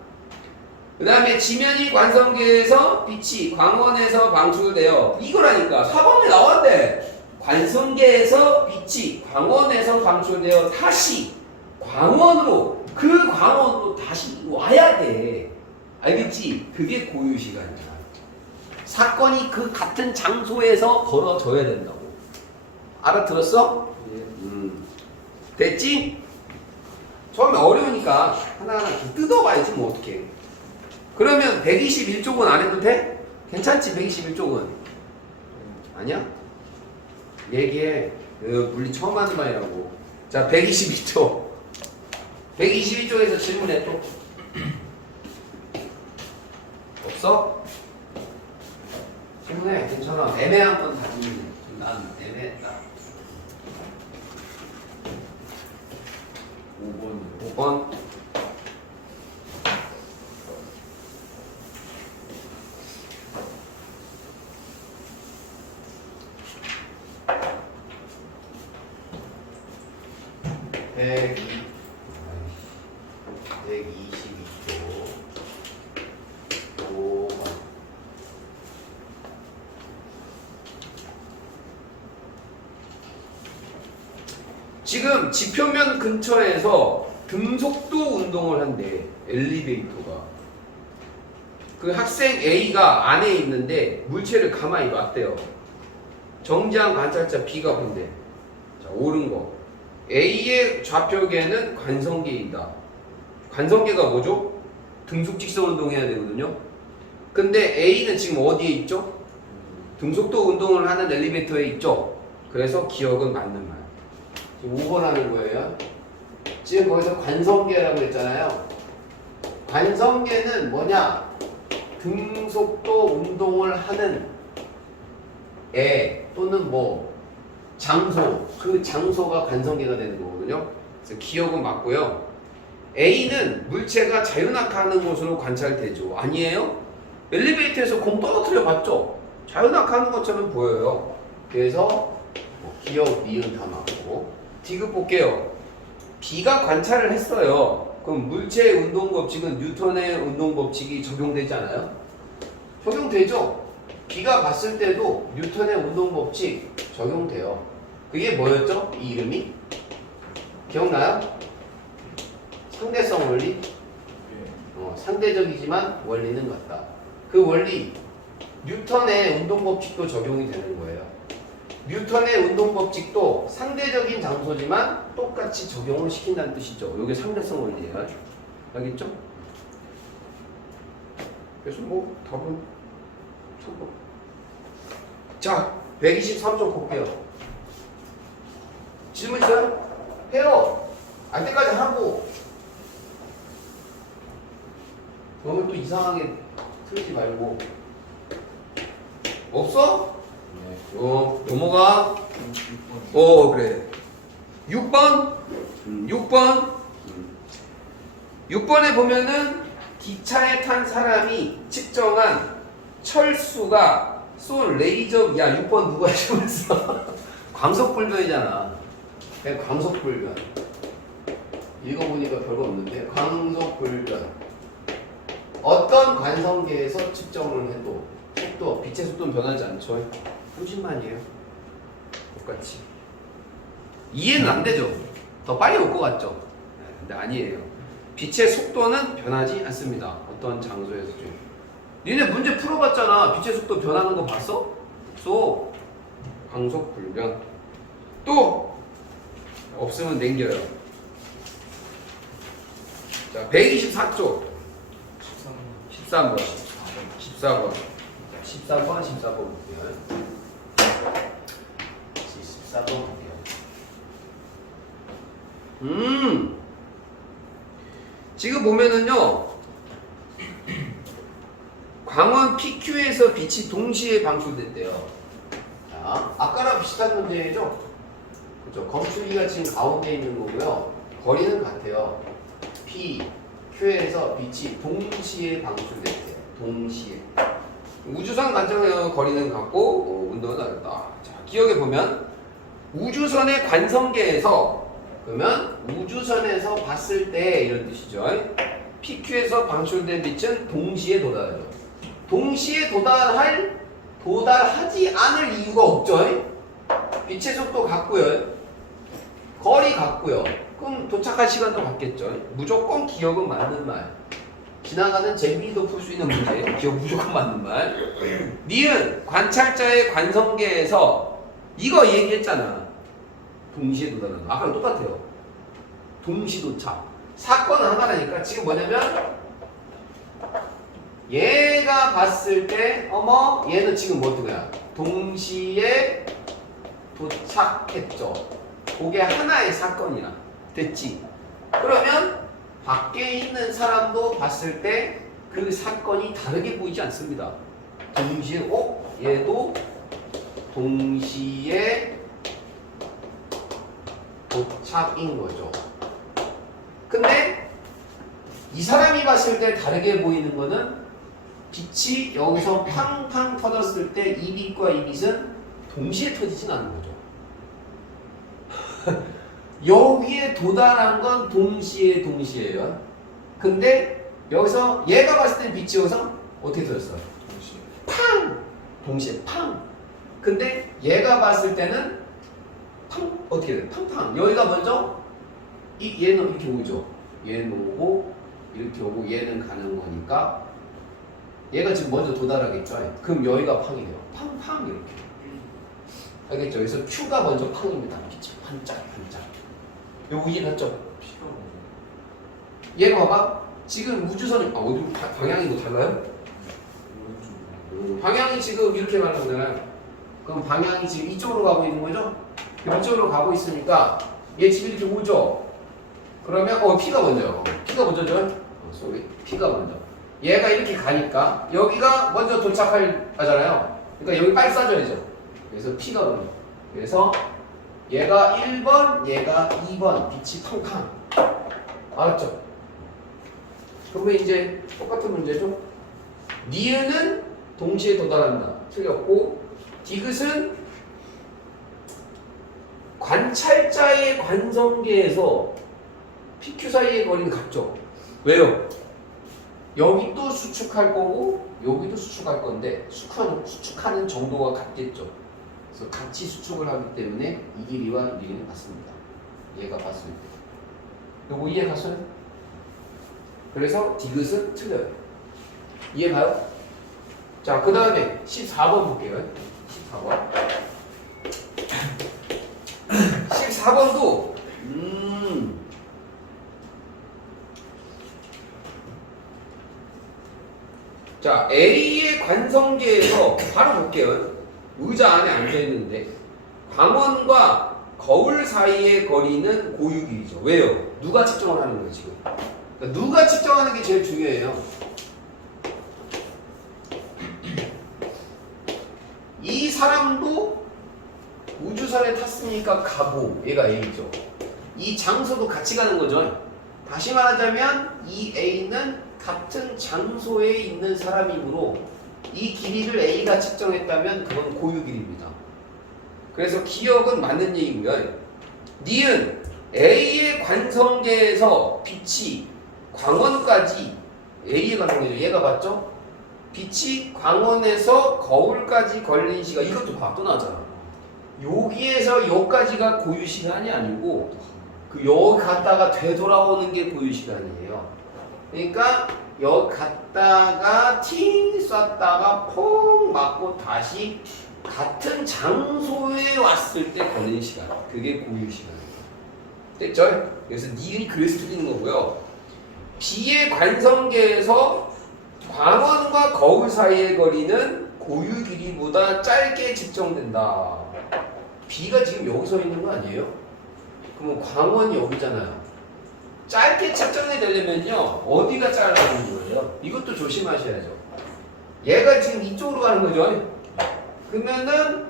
그 다음에 지면이 관성계에서 빛이 광원에서 방출되어 이거라니까 4번에 나왔대. 관성계에서 빛이 광원에서 방출되어 다시 광원으로 그 광원으로 다시 와야 돼. 알겠지? 그게 고유 시간이야. 사건이 그 같은 장소에서 벌어져야 된다고. 알아들었어? 됐지? 처음에 어려우니까 하나하나 뜯어봐야지 뭐 어떡해. 그러면 121쪽은 안 해도 돼? 괜찮지 121쪽은? 아니야? 얘기해. 물리 처음 하는 말이라고. 자 122쪽 122쪽에서 질문해 또. 없어? 질문해. 괜찮아. 애매한 건 다 질문해. 난 애매했다. 5번 백 122쪽 5번 지금 지표면 근처에서 등속도 운동을 한대. 엘리베이터가. 그 학생 A가 안에 있는데 물체를 가만히 놨대요. 정지한 관찰자 B가 본대. 자, 옳은 거. A의 좌표계는 관성계이다. 관성계가 뭐죠? 등속 직선 운동해야 되거든요. 근데 A는 지금 어디에 있죠? 등속도 운동을 하는 엘리베이터에 있죠. 그래서 기억은 맞는 말. 지금 5번 하는 거예요. 지금 거기서 관성계라고 했잖아요. 관성계는 뭐냐? 등속도 운동을 하는 애 또는 뭐 장소, 그 장소가 관성계가 되는 거거든요. 그래서 기억은 맞고요. A는 물체가 자유낙하하는 곳으로 관찰되죠. 아니에요? 엘리베이터에서 공 떨어뜨려 봤죠? 자유낙하하는 것처럼 보여요. 그래서 기억, 니은 다 맞고. 디귿 볼게요. B가 관찰을 했어요. 그럼 물체의 운동 법칙은 뉴턴의 운동 법칙이 적용되지 않아요? 적용되죠. B가 봤을 때도 뉴턴의 운동 법칙 적용돼요. 그게 뭐였죠? 이 이름이? 기억나요? 상대성 원리? 상대적이지만 원리는 같다. 그 원리 뉴턴의 운동 법칙도 적용이 되는 거예요. 뉴턴의 운동 법칙도 상대적인 장소지만 똑같이 적용을 시킨다는 뜻이죠. 이게 상대성 원리예요. 알겠죠? 그래서 뭐 답은 성공. 자, 123쪽 볼게요. 질문 있어요? 해요. 알 때까지 하고. 너무 또 이상하게 틀지 말고. 없어? 넘어가. 그래. 6번. 6번에 보면은 기차에 탄 사람이 측정한 철수가 쏜 레이저. 야, 6번 누가 해주면서? 광속불변이잖아. 그냥 광속불변. 읽어보니까 별거 없는데. 광속불변. 어떤 관성계에서 측정을 해도 속도, 빛의 속도는 변하지 않죠. 30만이에요. 똑같이. 이해는 안 되죠? 더 빨리 올 것 같죠? 근데 아니에요. 빛의 속도는 변하지 않습니다. 어떤 장소에서도. 니네 문제 풀어봤잖아. 빛의 속도 변하는 거 봤어? 없어. 광속불변. 또 없으면 남겨요. 자, 124쪽 13번 14번 14번 볼게요. 14번 볼게요. 지금 보면은요, 광원 PQ에서 빛이 동시에 방출됐대요. 자, 아까랑 비슷한 문제죠? 그죠? 검출기가 지금 가운데 있는 거고요. 거리는 같아요. P, Q에서 빛이 동시에 방출됐대요. 동시에. 우주선 관점의 거리는 같고 운동은 다르다. 자, 기억해 보면 우주선의 관성계에서 그러면 우주선에서 봤을 때 이런 뜻이죠. PQ에서 방출된 빛은 동시에 도달하죠. 동시에 도달하지 않을 이유가 없죠. 빛의 속도 같고요. 거리 같고요. 그럼 도착할 시간도 같겠죠. 무조건 기억은 맞는 말. 지나가는 재미도 풀 수 있는 문제. 기억 무조건 맞는 말. 니은 관찰자의 관성계에서 이거 얘기했잖아. 동시에 도달하는 거. 아까랑 똑같아요. 동시 도착. 사건은 하나라니까. 지금 뭐냐면 얘가 봤을 때 어머 얘는 지금 뭐 어떤 거야? 동시에 도착했죠. 그게 하나의 사건이야. 됐지? 그러면 밖에 있는 사람도 봤을 때 그 사건이 다르게 보이지 않습니다. 동시에 얘도 동시에 도착인 거죠. 근데 이 사람이 봤을 때 다르게 보이는 거는 빛이 여기서 팡팡 터졌을 때 이 빛과 이 빛은 동시에 터지진 않는 거죠. 여기에 도달한 건 동시에예요. 근데 여기서 얘가 봤을 때 빛이 여기서 어떻게 터졌어요? 동시에. 팡! 동시에 팡! 근데 얘가 봤을 때는 팡! 어떻게 돼요? 팡팡! 여기가 먼저 얘는 이렇게 오죠. 얘는 오고 이렇게 오고 얘는 가는 거니까 얘가 지금 먼저 도달하겠죠. 그럼 여기가 팡이 돼요. 팡팡 이렇게. 알겠죠? 그래서 Q가 먼저 팡입니다. 빛이 반짝반짝. 요거 이해갔죠? 피가 뭐죠? 얘가 봐봐. 지금 우주선이 어디 방향이 뭐 달라요? 오른쪽으로. 방향이 지금 이렇게 가는 거잖아요. 그럼 방향이 지금 이쪽으로 가고 있는 거죠? 이쪽으로 가고 있으니까 얘 지금 이렇게 오죠? 그러면 P가 먼저요. P가 먼저죠? 쏘리. P가 먼저. 얘가 이렇게 가니까 여기가 먼저 도착할 하잖아요. 그러니까 여기 빨리 쏴줘야죠. 그래서 P가 먼저. 그래서 얘가 1번, 얘가 2번. 빛이 팡팡. 알았죠? 그러면 이제 똑같은 문제죠? 니은은 동시에 도달한다. 틀렸고 디귿은 관찰자의 관성계에서 PQ 사이의 거리는 같죠? 왜요? 여기도 수축할 거고 여기도 수축할 건데 수축하는 정도가 같겠죠. 그래서 같이 수축을 하기 때문에 이 길이와 이 길이는 같습니다. 얘가 봤을 때. 요거 이해 갔어요? 그래서 디귿은 틀려요. 이해 가요? 자, 그 다음에 14번 볼게요. 14번. 14번도 자, A의 관성계에서 바로 볼게요. 의자 안에 앉아있는데 광원과 거울 사이의 거리는 고유길이죠. 왜요? 누가 측정을 하는 거예요, 지금? 그러니까 누가 측정하는 게 제일 중요해요. 이 사람도 우주선에 탔으니까 가고 얘가 A죠. 이 장소도 같이 가는 거죠. 다시 말하자면 이 A는 같은 장소에 있는 사람이므로 이 길이를 A가 측정했다면 그건 고유 길이입니다. 그래서 기억은 맞는 얘기고요. 니은 A의 관성계에서 빛이 광원까지 A의 관성계죠. 얘가 봤죠? 빛이 광원에서 거울까지 걸린 시간 이것도 봐. 또 나왔잖아. 여기에서 여기까지가 고유 시간이 아니고 그 여기 갔다가 되돌아오는 게 고유 시간이에요. 그러니까 여기 갔다가 팅 쐈다가 퐁 맞고 다시 같은 장소에 왔을 때 걸린 시간 그게 고유 시간이에요. 됐죠? 그래서 니은이 그래서 틀리는 거고요. B의 관성계에서 광원과 거울 사이의 거리는 고유 길이보다 짧게 측정된다. B가 지금 여기 서 있는 거 아니에요? 그러면 광원이 여기잖아요. 짧게 측정이 되려면요 어디가 짧아지는 거예요? 이것도 조심하셔야죠. 얘가 지금 이쪽으로 가는 거죠. 그러면은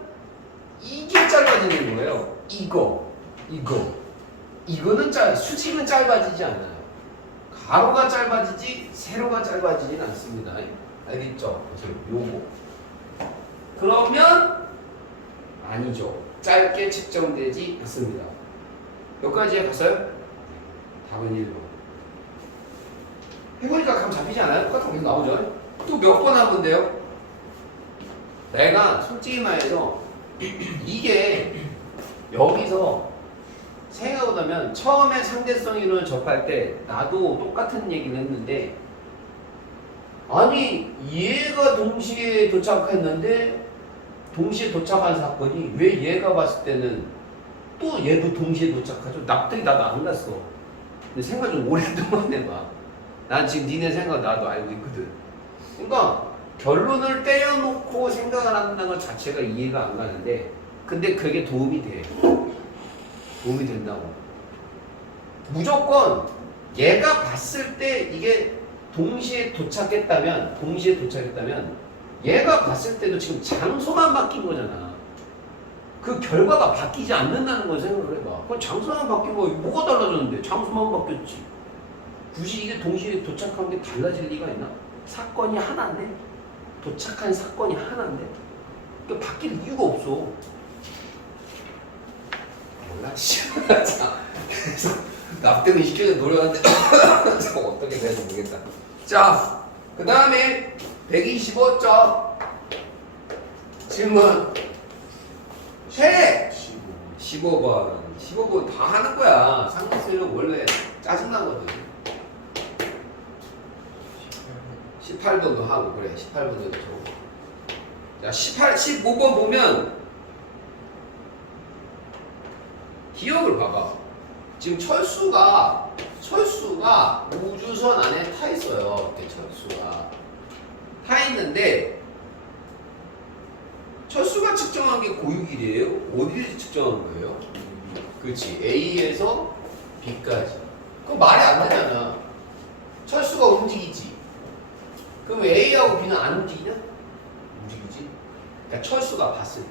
이게 짧아지는 거예요. 이거는 수직은 짧아지지 않아요. 가로가 짧아지지 세로가 짧아지지는 않습니다. 알겠죠? 요거. 그러면 아니죠. 짧게 측정되지 않습니다. 여기까지 갔어요? 답은 1번. 해보니까 감 잡히지 않아요? 똑같은 게 나오죠? 또 몇 번 하면 돼요? 내가 솔직히 말해서 이게 여기서 생각해보면 처음에 상대성 이론을 접할 때 나도 똑같은 얘기를 했는데 아니 얘가 동시에 도착했는데 동시에 도착한 사건이 왜 얘가 봤을 때는 또 얘도 동시에 도착하죠? 납득이 나도 안 갔어. 근데 생각 좀 오랫동안 해봐. 난 지금 니네 생각 나도 알고 있거든. 그러니까 결론을 때려놓고 생각을 한다는 것 자체가 이해가 안 가는데 근데 그게 도움이 돼. 도움이 된다고. 무조건 얘가 봤을 때 이게 동시에 도착했다면 얘가 봤을 때도 지금 장소만 바뀐 거잖아. 그 결과가 바뀌지 않는다는 걸 생각을 해봐. 그럼 장소만 바뀐 거 뭐가 달라졌는데? 장소만 바뀌었지. 굳이 이게 동시에 도착한 게 달라질 리가 있나? 사건이 하나인데 도착한 사건이 하나인데 그러니까 바뀔 이유가 없어. 몰라. 자, 그래서 납득을 시키려 노력하는데 어떻게 돼야지 모르겠다. 자, 그 다음에 125점 질문 해! 15번 다 하는 거야. 상대수는 원래 짜증나거든. 18번도 하고 그래. 18번도 적어. 자, 15번 보면 기억을 봐봐. 지금 철수가 우주선 안에 타 있어요. 철수가 타 있는데 철수가 측정한 게 고유길이에요? 어디를 측정한 거예요? 그렇지. A에서 B까지. 그럼 말이 안 되잖아. 철수가 움직이지. 그럼 A하고 B는 안 움직이냐? 움직이지. 그러니까 철수가 봤을 때.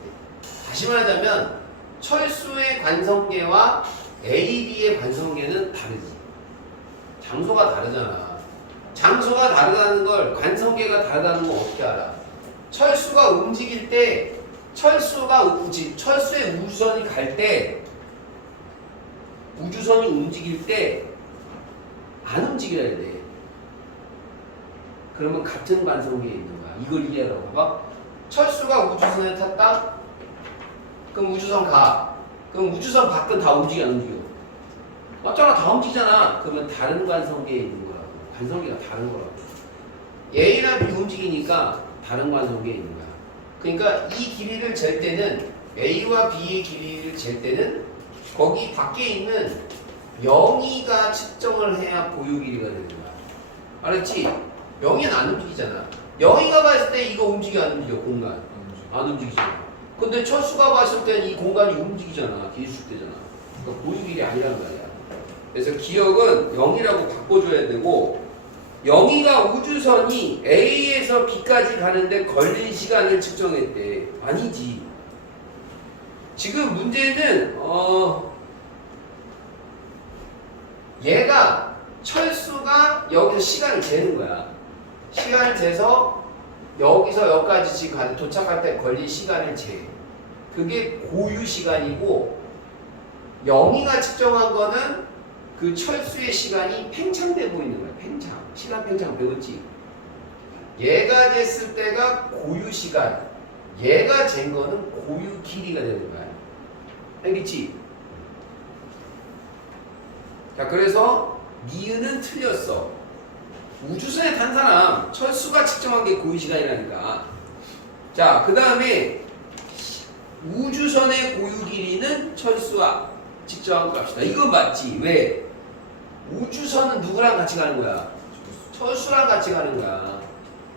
다시 말하자면 철수의 관성계와 A, B의 관성계는 다르지. 장소가 다르잖아. 장소가 다르다는 걸 관성계가 다르다는 걸 어떻게 알아? 철수가 움직일 때 철수의 우주선이 갈 때 우주선이 움직일 때 안 움직여야 돼. 그러면 같은 관성계에 있는 거야. 이걸 이해하라고. 봐봐. 철수가 우주선에 탔다? 그럼 우주선 가. 그럼 우주선 밖은 다 움직여 안 움직여? 맞잖아. 다 움직이잖아. 그러면 다른 관성계에 있는 거라고. 관성계가 다른 거라고. A나 B 움직이니까 다른 관성계에 있는 거야. 그러니까 이 길이를 잴 때는 A와 B의 길이를 잴 때는 거기 밖에 있는 영희가 측정을 해야 고유 길이가 되는 거야. 알았지? 영희는 안 움직이잖아. 영희가 봤을 때 이거 움직여 안 움직여? 공간 안 움직이잖아. 근데 철수가 봤을 때는 이 공간이 움직이잖아. 기술대잖아. 그러니까 고유 길이 아니란 말이야. 그래서 기억은 0이라고 바꿔줘야 되고 영희가 우주선이 A에서 B까지 가는데 걸린 시간을 측정했대. 아니지. 지금 문제는 얘가 철수가 여기서 시간을 재는 거야. 시간을 재서 여기서 여기까지 지금 가는 도착할 때 걸린 시간을 재. 그게 고유 시간이고 영희가 측정한 거는 그 철수의 시간이 팽창돼 보이는 거야. 팽창. 시간 팽창 배웠지? 얘가 쟀을 때가 고유 시간. 얘가 잰 거는 고유 길이가 되는 거야. 알겠지? 자, 그래서 니은은 틀렸어. 우주선에 탄 사람 철수가 측정한 게 고유 시간이라니까. 자, 그 다음에 우주선의 고유 길이는 철수와 측정한 거 갑시다. 이건 맞지? 왜? 우주선은 누구랑 같이 가는 거야? 철수랑 같이 가는 거야.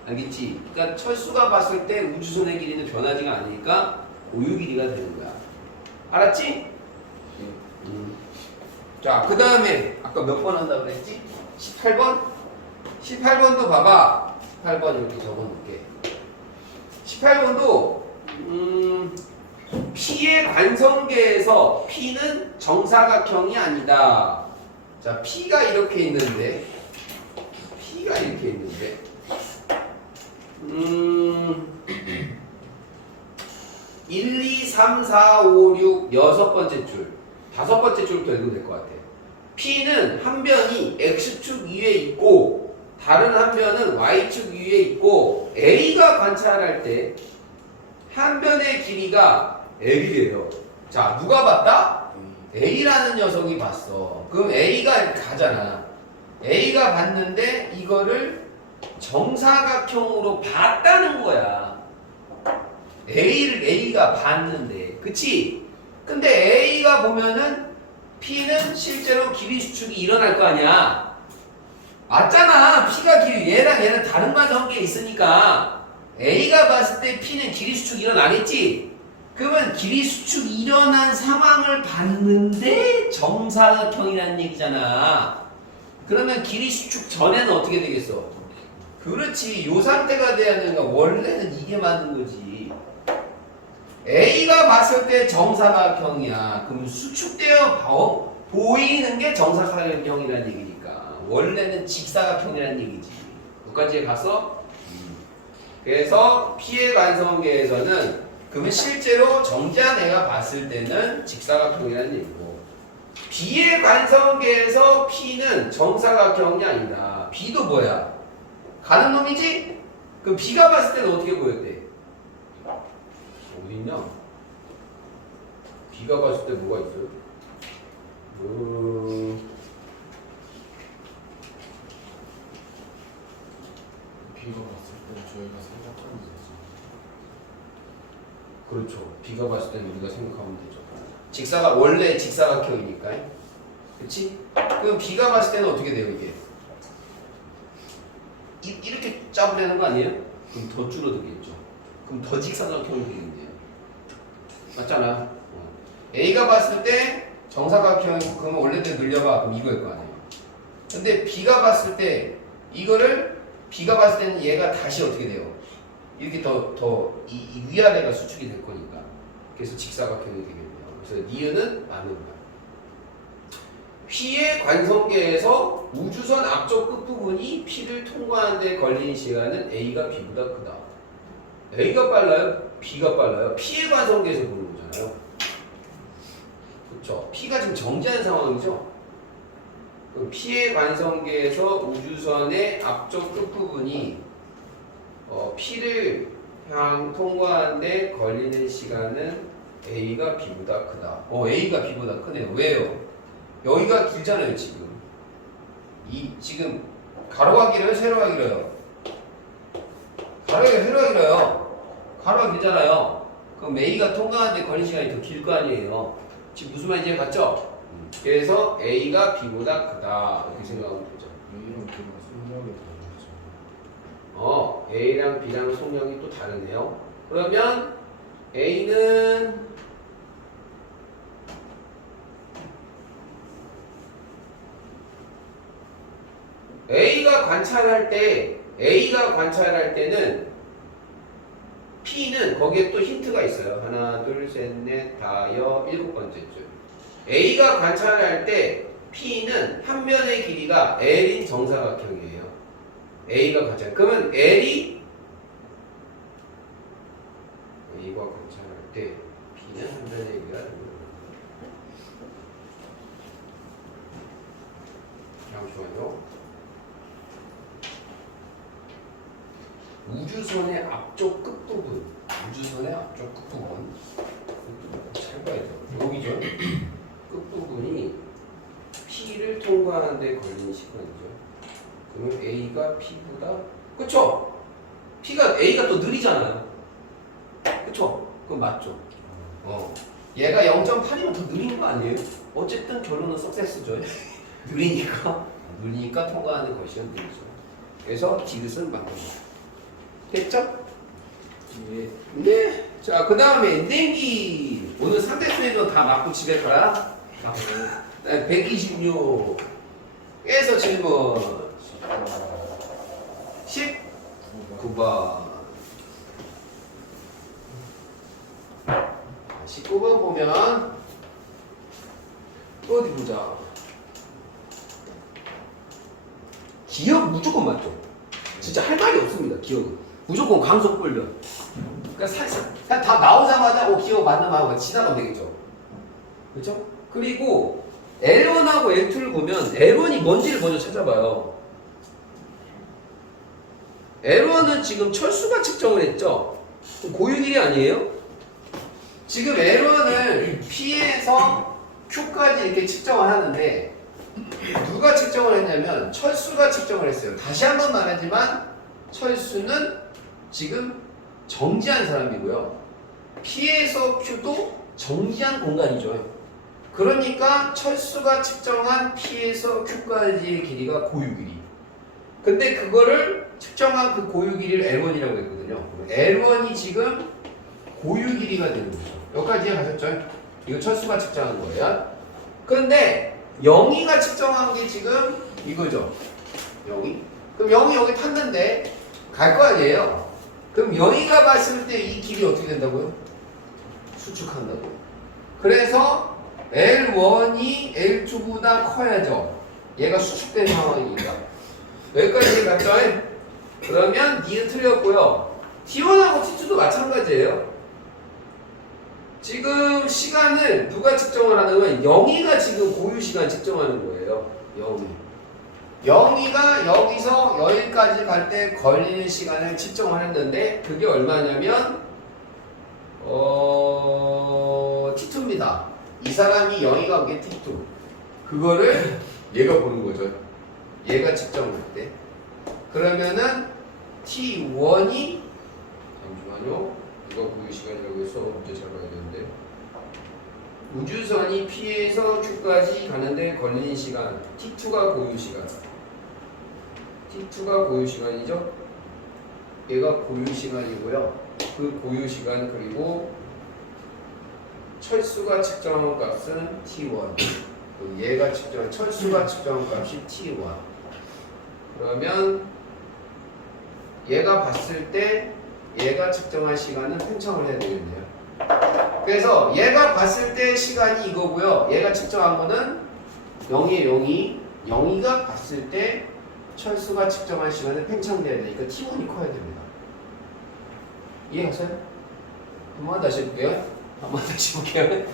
알겠지? 그러니까 철수가 봤을 때 우주선의 길이는 변하지가 않으니까 고유 길이가 되는 거야. 알았지? 자, 그 다음에 아까 몇 번 한다 그랬지? 18번? 18번도 봐봐. 18번 이렇게 적어놓을게. 18번도 P의 관성계에서 P는 정사각형이 아니다. 자, P가 이렇게 있는데 1, 2, 3, 4, 5, 6 6번째 줄, 5번째 줄부터 읽으면 될 것 같아. P는 한 변이 X축 위에 있고 다른 한 변은 Y축 위에 있고 A가 관찰할 때 한 변의 길이가 L이래요. 자, 누가 봤다? A라는 녀석이 봤어. 그럼 A가 가잖아. A가 봤는데 이거를 정사각형으로 봤다는 거야. A를 A가 봤는데, 그치? 근데 A가 보면은 P는 실제로 길이 수축이 일어날 거 아니야. 맞잖아. P가 얘랑 얘는 다른 관성계에 있으니까 A가 봤을 때 P는 길이 수축이 일어나겠지? 그러면 길이 수축이 일어난 상황을 봤는데 정사각형이라는 얘기잖아. 그러면 길이 수축 전에는 어떻게 되겠어? 그렇지. 요 상태가 돼야 되는 거야. 원래는 이게 맞는 거지. A가 봤을 때 정사각형이야. 그럼 수축되어 보이는 게 정사각형이라는 얘기니까. 원래는 직사각형이라는 얘기지. 여기까지 갔어? 그래서 P의 관성계에서는 그러면 실제로 정지한 애가 봤을 때는 직사각형이라는 얘기고, B의 관성계에서 P는 정사각형이 아니다. B도 뭐야? 가는 놈이지? 그럼 B가 봤을 때는 어떻게 보였대? 어디 있냐? B가 봤을 때 뭐가 있어요? 비가 왔을 때 저희가 생각하면 되지. 그렇죠. B가 봤을 때는 우리가 생각하면 되죠. 원래 직사각형이니까. 그치? 그럼 B가 봤을 때는 어떻게 돼요, 이게? 이렇게 짜부되는 거 아니에요? 그럼 더 줄어들겠죠. 그럼 더 직사각형이 되겠네요. 맞잖아. A가 봤을 때 정사각형이고, 그러면 원래대로 늘려봐. 그럼 이거일 거 아니에요. 근데 B가 봤을 때 B가 봤을 때는 얘가 다시 어떻게 돼요? 이렇게 이 위아래가 수축이 될 거니까. 그래서 직사각형이 되겠네요. 그래서 니은은 맞는 거야. P의 관성계에서 우주선 앞쪽 끝부분이 P를 통과하는 데 걸리는 시간은 A가 B보다 크다. A가 빨라요? B가 빨라요? P의 관성계에서 보는 거잖아요. 그렇죠? P가 지금 정지한 상황이죠. 그럼 P의 관성계에서 우주선의 앞쪽 끝부분이 P를 통과하는데 걸리는 시간은 A가 B보다 크다. A가 B보다 크네요. 왜요? 여기가 길잖아요, 지금. 지금 가로가 길어요, 세로가 길어요? 가로가 세로가 길어요. 가로가 길잖아요. 그럼 A가 통과하는데 걸리는 시간이 더 길 거 아니에요. 지금 무슨 말인지 갔죠? 그래서 A가 B보다 크다. 이렇게 생각하면 되죠. A랑 B랑 속력이 다르죠. A랑 B랑 속력이 또 다르네요. 그러면 A는 A가 관찰할 때는 P는 거기에 또 힌트가 있어요. 하나, 둘, 셋, 넷, 다여, 7번째 줄. A가 관찰할 때 P는 한 변의 길이가 L인 정사각형이에요. A가 관찰. 그러면 A가 관찰할 때 P는 한 변의 길이가 잠시만요. 우주선의 앞쪽 끝부분. 잘 봐야 돼요. 여기죠. 끝부분이 P를 통과하는 데 걸리는 시간이죠. 그러면 A가 P보다, 그쵸? A가 또 느리잖아요. 그쵸? 그건 맞죠? 얘가 0.8이면 더 느린 거 아니에요? 어쨌든 결론은 석세스죠. 느리니까 통과하는 것이 느리죠. 그래서 디귿은 맞는 거예요. 됐죠? 네. 자, 그 다음에 엔딩기. 오늘 3대 수에도 다 맞고 집에 가라. 126에서 질문 19번 19번 보면 어디 보자. 기억 무조건 맞죠? 진짜 할 말이 없습니다. 기억은 무조건 강속 불변. 그러니까 살짝 그냥 다 나오자마자 기억 맞는 마음으로 지나가면 되겠죠. 그렇죠? 그리고 L1하고 L2를 보면 L1이 뭔지를 먼저 찾아봐요. L1은 지금 철수가 측정을 했죠? 고유길이 아니에요? 지금 L1을 P에서 Q까지 이렇게 측정을 하는데 누가 측정을 했냐면 철수가 측정을 했어요. 다시 한번 말하지만 철수는 지금 정지한 사람이고요. P에서 Q도 정지한 공간이죠. 그러니까 철수가 측정한 P에서 Q까지의 길이가 고유 길이. 근데 그거를 측정한 그 고유 길이를 L1이라고 했거든요. L1이 지금 고유 길이가 되는 거죠. 여기까지 이해가셨죠? 이거 철수가 측정한 거예요. 근데 영희가 측정한 게 지금 이거죠. 영희. 그럼 영희 여기 탔는데 갈 거 아니에요. 그럼 영희가 봤을 때 이 길이 어떻게 된다고요? 수축한다고요. 그래서 L1이 L2보다 커야죠. 얘가 수축된 상황이니까. 여기까지 이해갔죠? 그러면 D는 틀렸고요. T1하고 T2도 마찬가지예요. 지금 시간을 누가 측정을 하는 건 영희가 지금 고유 시간 측정하는 거예요. 영희. 영희가 여기서 여기까지 갈 때 걸리는 시간을 측정을 했는데 그게 얼마냐면 T2입니다. 이 사람이 영희가 온 게 T2. 그거를 얘가 보는 거죠. 얘가 측정할 때. 그러면은 T1이 잠시만요. 누가 고유 시간이라고 해서 문제 잘 봐야 되는데 우주선이 P에서 Q까지 가는데 걸리는 시간 T2가 고유 시간. T2가 고유 시간이죠. 얘가 고유 시간이고요. 그 고유 시간 그리고 철수가 측정한 값은 T1. 얘가 측정한 철수가 측정한 값이 T1. 그러면 얘가 봤을 때 얘가 측정한 시간은 팽창을 해야 되겠네요. 그래서 얘가 봤을 때 시간이 이거고요. 얘가 측정한 거는 0의 0이 0이가 봤을 때 철수가 측정한 시간은 팽창돼야 되니까 T1이 커야 됩니다. 이해하세요? 한번 다시 해볼게요. 한번 다시 볼게요.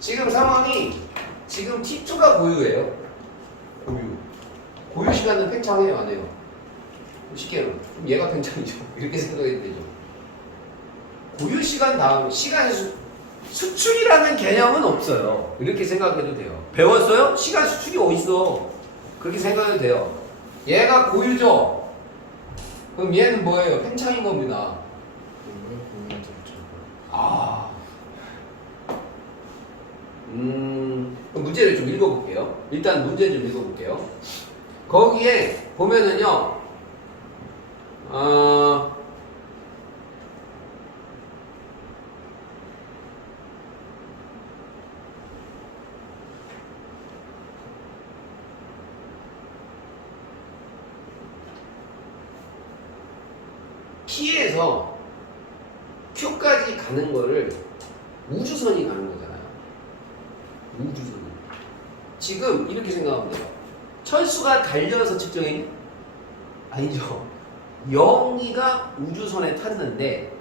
지금 상황이 지금 T2가 고유예요. 고유 시간은 팽창해요, 안 해요? 쉽게는 그럼 얘가 팽창이죠. 이렇게 생각해도 되죠. 고유 시간 다음 시간 수축이라는 개념은 없어요. 이렇게 생각해도 돼요. 배웠어요? 시간 수축이 어딨어? 그렇게 생각해도 돼요. 얘가 고유죠. 그럼 얘는 뭐예요? 팽창인 겁니다. 아, 그럼 문제를 좀 읽어볼게요. 일단 문제 좀 읽어볼게요. 거기에 보면은요, P에서 Q까지 가는 거를 우주선이 가는 거잖아요. 우주선이. 지금 이렇게 생각하면 돼요. 철수가 달려서 측정했니? 아니죠. 영희가 우주선에 탔는데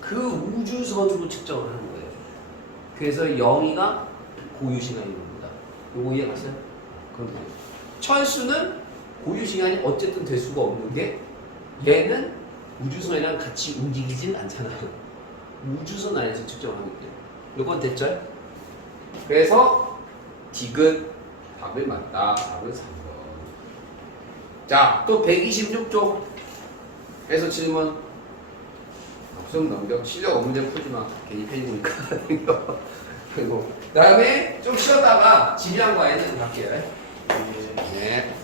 그 우주선으로 측정을 하는 거예요. 그래서 영희가 고유 시간인 겁니다. 요거 이해 갔어요? 그럼 철수는 고유 시간이 어쨌든 될 수가 없는 게 얘는 우주선이랑 같이 움직이진 않잖아요. 우주선 안에서 측정을 하기 때문에. 요건 됐죠? 그래서 디귿 답을 맞다. 답을 3번. 자, 또 126쪽 해서 질문. 없으면 넘겨. 실력 없는데 풀지 마. 괜히 패지 보니까. 그리고 그 다음에 좀 쉬었다가 지리한 과에는 갈게요. 네.